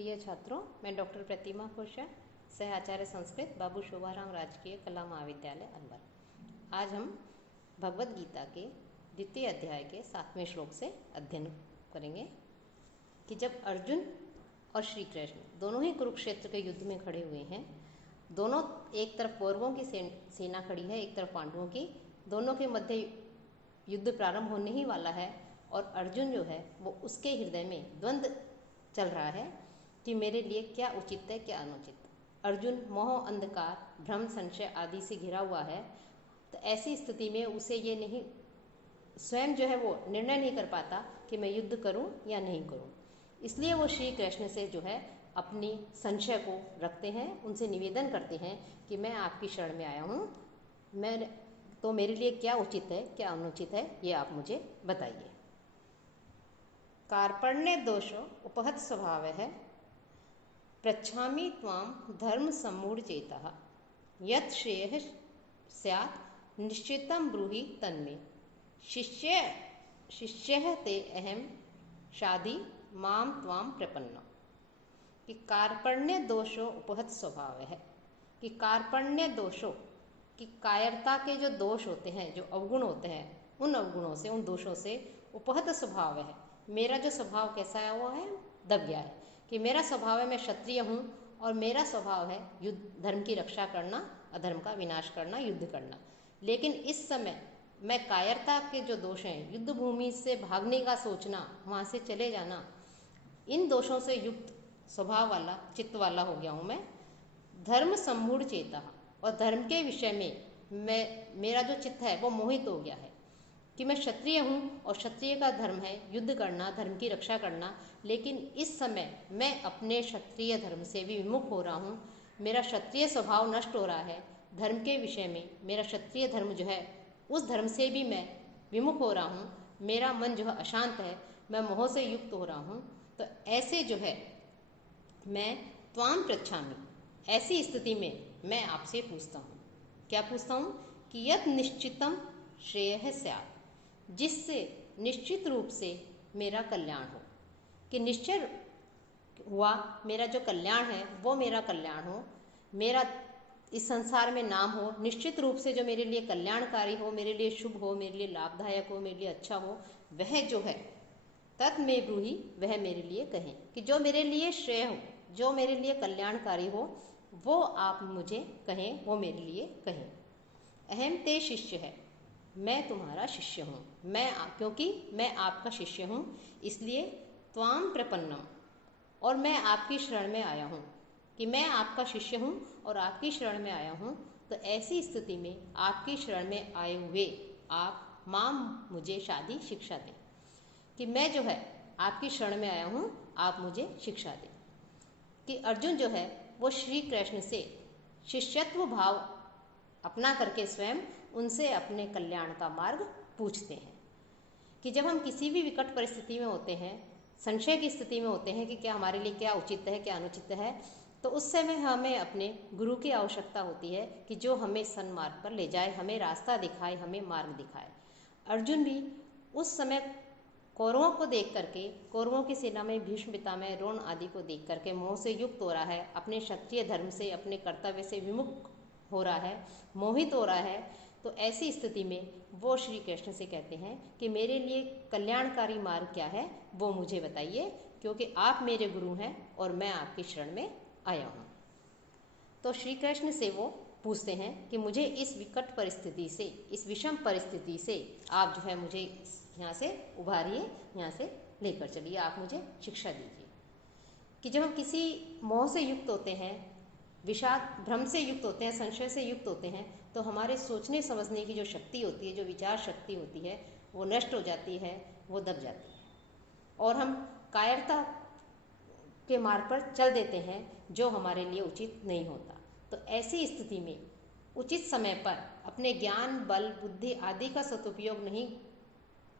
प्रिय छात्रों, मैं डॉक्टर प्रतिमा खोशा, सह आचार्य संस्कृत, बाबू शोभाराम राजकीय कला महाविद्यालय अलवर। आज हम भगवद गीता के द्वितीय अध्याय के 7वें श्लोक से अध्ययन करेंगे कि जब अर्जुन और श्री कृष्ण दोनों ही कुरुक्षेत्र के युद्ध में खड़े हुए हैं, दोनों एक तरफ कौरवों की सेना खड़ी है, एक तरफ पांडवों की, दोनों के मध्य युद्ध प्रारंभ होने ही वाला है और अर्जुन जो है वो उसके हृदय में द्वंद्व चल रहा है कि मेरे लिए क्या उचित है, क्या अनुचित। अर्जुन मोह, अंधकार, भ्रम, संशय आदि से घिरा हुआ है। तो ऐसी स्थिति में उसे ये नहीं, स्वयं जो है वो निर्णय नहीं कर पाता कि मैं युद्ध करूं या नहीं करूं। इसलिए वो श्री कृष्ण से जो है अपनी संशय को रखते हैं, उनसे निवेदन करते हैं कि मैं आपकी शरण में आया हूं, तो मेरे लिए क्या उचित है, क्या अनुचित है, ये आप मुझे बताइए। कार्पण्य दोषो उपहत स्वभाव है, पृच्छामि त्वां धर्म सम्मूढ़ चेतः, यत् श्रेयः स्यात् निश्चितं ब्रूहि तन्मे, शिष्यः ते अहम शाधि मां त्वां प्रपन्ना। कि कार्पण्य दोषो उपहत स्वभाव है, कि कार्पण्य दोषो कि कायरता के जो दोष होते हैं, जो अवगुण होते हैं, उन अवगुणों से, उन दोषों से उपहत स्वभाव है। मेरा जो स्वभाव कैसा है, वो है दब गया है। कि मेरा स्वभाव है, मैं क्षत्रिय हूँ और मेरा स्वभाव है युद्ध, धर्म की रक्षा करना, अधर्म का विनाश करना, युद्ध करना। लेकिन इस समय मैं कायरता के जो दोष हैं, युद्ध भूमि से भागने का सोचना, वहाँ से चले जाना, इन दोषों से युक्त स्वभाव वाला, चित्त वाला हो गया हूँ मैं। धर्म सम्मूढ़ चेता, और धर्म के विषय में मेरा जो चित्त है वो मोहित हो गया है कि मैं क्षत्रिय हूँ और क्षत्रिय का धर्म है युद्ध करना, धर्म की रक्षा करना। लेकिन इस समय मैं अपने क्षत्रिय धर्म से भी विमुख हो रहा हूँ, मेरा क्षत्रिय स्वभाव नष्ट हो रहा है। धर्म के विषय में मेरा क्षत्रिय धर्म जो है, उस धर्म से भी मैं विमुख हो रहा हूँ, मेरा मन जो है अशांत है, मैं मोह से युक्त हो रहा हूँ। तो ऐसे जो है मैं त्वां पृच्छामि, ऐसी स्थिति में मैं आपसे पूछता हूँ। क्या पूछता हूँ? कि यत् निश्चितम श्रेयः स्यात्, जिससे निश्चित रूप से मेरा कल्याण हो। कि निश्चय हुआ मेरा जो कल्याण है वो मेरा कल्याण हो, मेरा इस संसार में नाम हो, निश्चित रूप से जो मेरे लिए कल्याणकारी हो, मेरे लिए शुभ हो, मेरे लिए लाभदायक हो, मेरे लिए अच्छा हो, वह जो है तत् में ब्रूहि, वह मेरे लिए कहें। कि जो मेरे लिए श्रेय हो, जो मेरे लिए कल्याणकारी हो, वो आप मुझे कहें, वो मेरे लिए कहें। अहम ते शिष्य है, मैं तुम्हारा शिष्य हूँ, क्योंकि मैं आपका शिष्य हूँ, इसलिए त्वां प्रपन्नम, और मैं आपकी शरण में आया हूँ। कि मैं आपका शिष्य हूँ और आपकी शरण में आया हूँ। तो ऐसी स्थिति में आपकी शरण में आए हुए आप मां मुझे शादी शिक्षा दें। कि मैं जो है आपकी शरण में आया हूँ, आप मुझे शिक्षा दें। कि अर्जुन जो है वो श्री कृष्ण से शिष्यत्व भाव अपना करके स्वयं उनसे अपने कल्याण का मार्ग पूछते हैं। कि जब हम किसी भी विकट परिस्थिति में होते हैं, संशय की स्थिति में होते हैं कि क्या हमारे लिए क्या उचित है, क्या अनुचित है, तो उस समय हमें अपने गुरु की आवश्यकता होती है कि जो हमें सन्मार्ग पर ले जाए, हमें रास्ता दिखाए, हमें मार्ग दिखाए। अर्जुन भी उस समय कौरवों को देख करके, कौरवों की सेना में भीष्म पितामह, द्रोण आदि को देख करके मोह से युक्त हो रहा है, अपने क्षत्रिय धर्म से, अपने कर्तव्य से विमुख हो रहा है, मोहित हो रहा है। तो ऐसी स्थिति में वो श्री कृष्ण से कहते हैं कि मेरे लिए कल्याणकारी मार्ग क्या है, वो मुझे बताइए, क्योंकि आप मेरे गुरु हैं और मैं आपकी शरण में आया हूँ। तो श्री कृष्ण से वो पूछते हैं कि मुझे इस विकट परिस्थिति से, इस विषम परिस्थिति से आप जो है मुझे यहाँ से उभारिए, यहाँ से लेकर चलिए, आप मुझे शिक्षा दीजिए। कि जब हम किसी मोह से युक्त होते हैं, विषाद भ्रम से युक्त होते हैं, संशय से युक्त होते हैं, तो हमारे सोचने समझने की जो शक्ति होती है, जो विचार शक्ति होती है, वो नष्ट हो जाती है, वो दब जाती है और हम कायरता के मार्ग पर चल देते हैं, जो हमारे लिए उचित नहीं होता। तो ऐसी स्थिति में उचित समय पर अपने ज्ञान, बल, बुद्धि आदि का सदुपयोग नहीं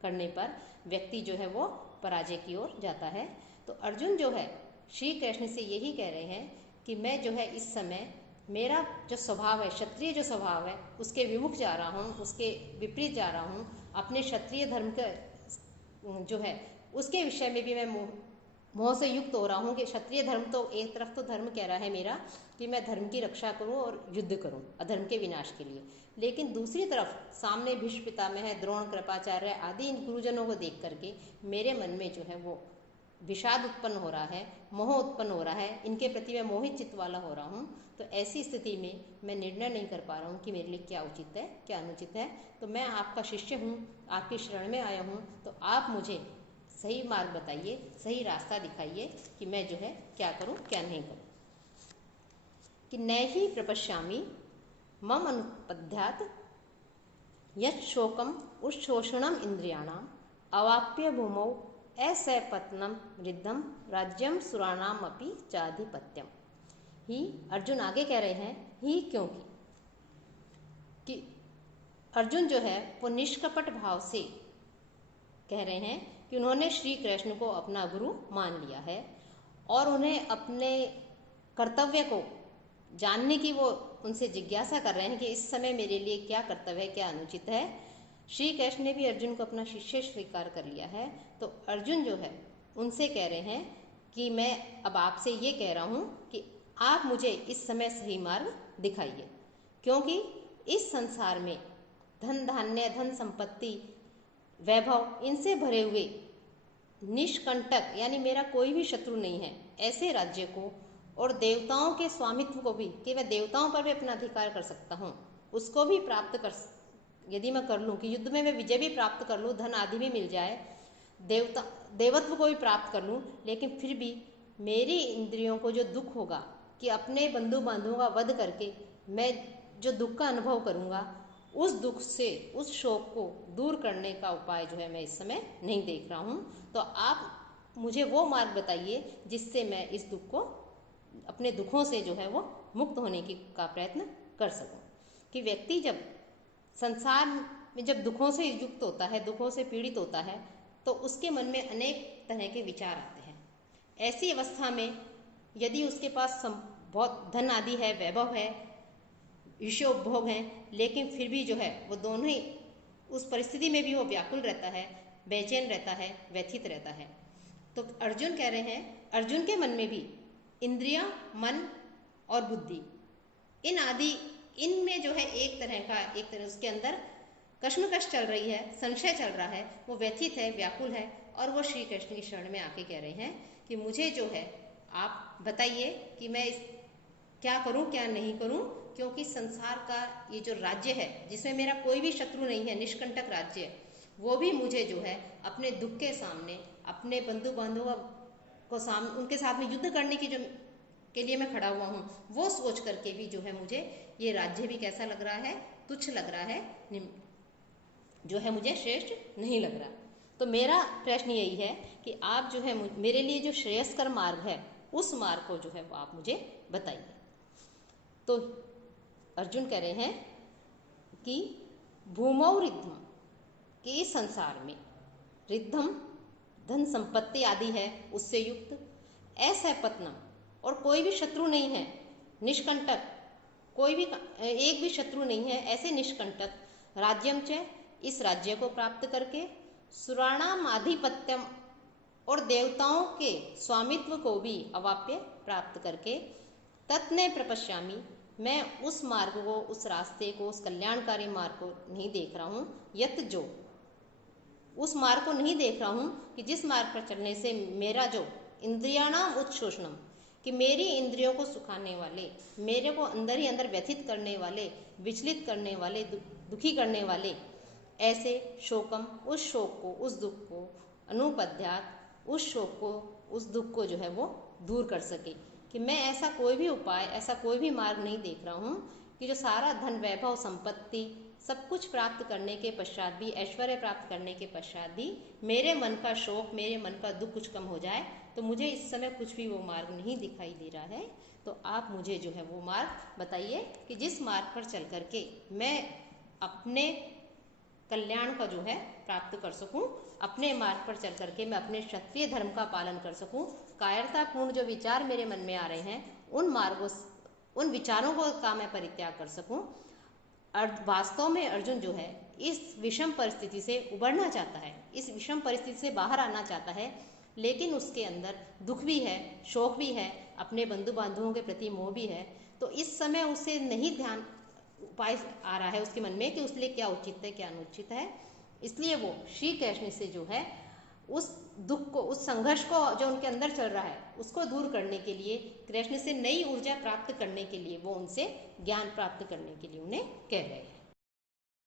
करने पर व्यक्ति जो है वो पराजय की ओर जाता है। तो अर्जुन जो है श्री कृष्ण से यही कह रहे हैं कि मैं जो है इस समय, मेरा जो स्वभाव है, क्षत्रिय जो स्वभाव है, उसके विमुख जा रहा हूँ, उसके विपरीत जा रहा हूँ। अपने क्षत्रिय धर्म का जो है उसके विषय में भी मैं मोह से युक्त हो रहा हूँ कि क्षत्रिय धर्म, तो एक तरफ तो धर्म कह रहा है मेरा कि मैं धर्म की रक्षा करूँ और युद्ध करूँ अधर्म के विनाश के लिए, लेकिन दूसरी तरफ सामने भीष्म पितामह है, द्रोण, कृपाचार्य आदि इन गुरुजनों को देख करके मेरे मन में जो है वो विषाद उत्पन्न हो रहा है, मोह उत्पन्न हो रहा है, इनके प्रति मैं मोहित चित्त वाला हो रहा हूँ। तो ऐसी स्थिति में मैं निर्णय नहीं कर पा रहा हूँ कि मेरे लिए क्या उचित है क्या अनुचित है। तो मैं आपका शिष्य हूँ, आपकी शरण में आया हूँ, तो आप मुझे सही मार्ग बताइए, सही रास्ता दिखाइए कि मैं जो है क्या करूँ क्या नहीं करूँ। कि न ही प्रपश्यामि मम अनुपद्यात यत् शोकम उच्छोषणम इंद्रियाणाम अवाप्य भूमौ असैपत्नम रिद्धम राज्यम सुराणाम अपि चाधिपत्यम। ही अर्जुन आगे कह रहे हैं ही क्योंकि कि अर्जुन जो है वो निष्कपट भाव से कह रहे हैं कि उन्होंने श्री कृष्ण को अपना गुरु मान लिया है और उन्हें अपने कर्तव्य को जानने की वो उनसे जिज्ञासा कर रहे हैं कि इस समय मेरे लिए क्या कर्तव्य है क्या अनुचित है। श्री कृष्ण ने भी अर्जुन को अपना शिष्य स्वीकार कर लिया है। तो अर्जुन जो है उनसे कह रहे हैं कि मैं अब आपसे ये कह रहा हूँ कि आप मुझे इस समय सही मार्ग दिखाइए, क्योंकि इस संसार में धन धान्य, धन संपत्ति, वैभव इनसे भरे हुए निष्कंटक यानी मेरा कोई भी शत्रु नहीं है ऐसे राज्य को और देवताओं के स्वामित्व को भी, कि मैं देवताओं पर भी अपना अधिकार कर सकता हूँ, उसको भी प्राप्त कर, यदि मैं कर लूँ कि युद्ध में मैं विजय भी प्राप्त कर लूँ, धन आदि भी मिल जाए, देवत्व को भी प्राप्त कर लूँ, लेकिन फिर भी मेरी इंद्रियों को जो दुख होगा कि अपने बंधु बांधवों का वध करके मैं जो दुख का अनुभव करूँगा, उस दुख से, उस शोक को दूर करने का उपाय जो है मैं इस समय नहीं देख रहा हूँ। तो आप मुझे वो मार्ग बताइए जिससे मैं इस दुख को, अपने दुखों से जो है वो मुक्त होने की का प्रयत्न कर सकूं। कि व्यक्ति जब संसार में जब दुखों से युक्त होता है, दुखों से पीड़ित होता है, तो उसके मन में अनेक तरह के विचार आते हैं। ऐसी अवस्था में यदि उसके पास बहुत धन आदि है, वैभव है, विषयोपभोग हैं, लेकिन फिर भी जो है वो दोनों ही, उस परिस्थिति में भी वो व्याकुल रहता है, बेचैन रहता है, व्यथित रहता है। तो अर्जुन कह रहे हैं, अर्जुन के मन में भी इंद्रियां, मन और बुद्धि इनमें जो है एक तरह उसके अंदर कश्मकश चल रही है, संशय चल रहा है, वो व्यथित है, व्याकुल है, और वो श्री कृष्ण की शरण में आके कह रहे हैं कि मुझे जो है आप बताइए कि मैं क्या करूं क्या नहीं करूं, क्योंकि संसार का ये जो राज्य है जिसमें मेरा कोई भी शत्रु नहीं है, निष्कंटक राज्य, वो भी मुझे जो है अपने दुख के सामने, अपने बंधु बांधवों को सामने, उनके साथ में युद्ध करने की जो के लिए मैं खड़ा हुआ हूँ, वो सोच करके भी जो है मुझे ये राज्य भी कैसा लग रहा है, तुच्छ लग रहा है, जो है मुझे श्रेष्ठ नहीं लग रहा। तो मेरा प्रश्न यही है कि आप जो है मेरे लिए जो श्रेयस्कर मार्ग है उस मार्ग को जो है वो आप मुझे बताइए। तो अर्जुन कह रहे हैं कि भूमौ रिद्धम, कि इस संसार में रिद्धम धन संपत्ति आदि है उससे युक्त, असैपत्नम और कोई भी शत्रु नहीं है, निष्कंटक, कोई भी एक भी शत्रु नहीं है, ऐसे निष्कंटक, राज्यम च इस राज्य को प्राप्त करके, सुराणाम आधिपत्यम और देवताओं के स्वामित्व को भी अवाप्य प्राप्त करके, तत्ने प्रपश्यामि मैं उस मार्ग को, उस रास्ते को, उस कल्याणकारी मार्ग को नहीं देख रहा हूँ, यत जो उस मार्ग को नहीं देख रहा हूँ कि जिस मार्ग पर चलने से मेरा जो इंद्रियाणाम उत्शोषणम, कि मेरी इंद्रियों को सुखाने वाले, मेरे को अंदर ही अंदर व्यथित करने वाले, विचलित करने वाले, दुखी करने वाले ऐसे शोकम, उस शोक को, उस दुख को, अनुपद्यात, उस शोक को, उस दुख को जो है वो दूर कर सके। कि मैं ऐसा कोई भी उपाय, ऐसा कोई भी मार्ग नहीं देख रहा हूँ कि जो सारा धन, वैभव, संपत्ति सब कुछ प्राप्त करने के पश्चात भी, ऐश्वर्य प्राप्त करने के पश्चात भी मेरे मन का शोक, मेरे मन का दुख कुछ कम हो जाए। तो मुझे इस समय कुछ भी वो मार्ग नहीं दिखाई दे रहा है। तो आप मुझे जो है वो मार्ग बताइए कि जिस मार्ग पर चल करके मैं अपने कल्याण का जो है प्राप्त कर सकूं, अपने मार्ग पर चल करके मैं अपने क्षत्रिय धर्म का पालन कर सकूं, कायरतापूर्ण जो विचार मेरे मन में आ रहे हैं उन विचारों को का मैं परित्याग कर सकूं। वास्तव में अर्जुन जो है इस विषम परिस्थिति से उबरना चाहता है, इस विषम परिस्थिति से बाहर आना चाहता है, लेकिन उसके अंदर दुख भी है, शोक भी है, अपने बंधु बांधवों के प्रति मोह भी है। तो इस समय उसे नहीं ध्यान उपाय आ रहा है उसके मन में कि उसके लिए क्या उचित है क्या अनुचित है, इसलिए वो श्री कृष्ण से जो है उस दुख को, उस संघर्ष को जो उनके अंदर चल रहा है उसको दूर करने के लिए, कृष्ण से नई ऊर्जा प्राप्त करने के लिए वो उनसे ज्ञान प्राप्त करने के लिए उन्हें कह रहे हैं।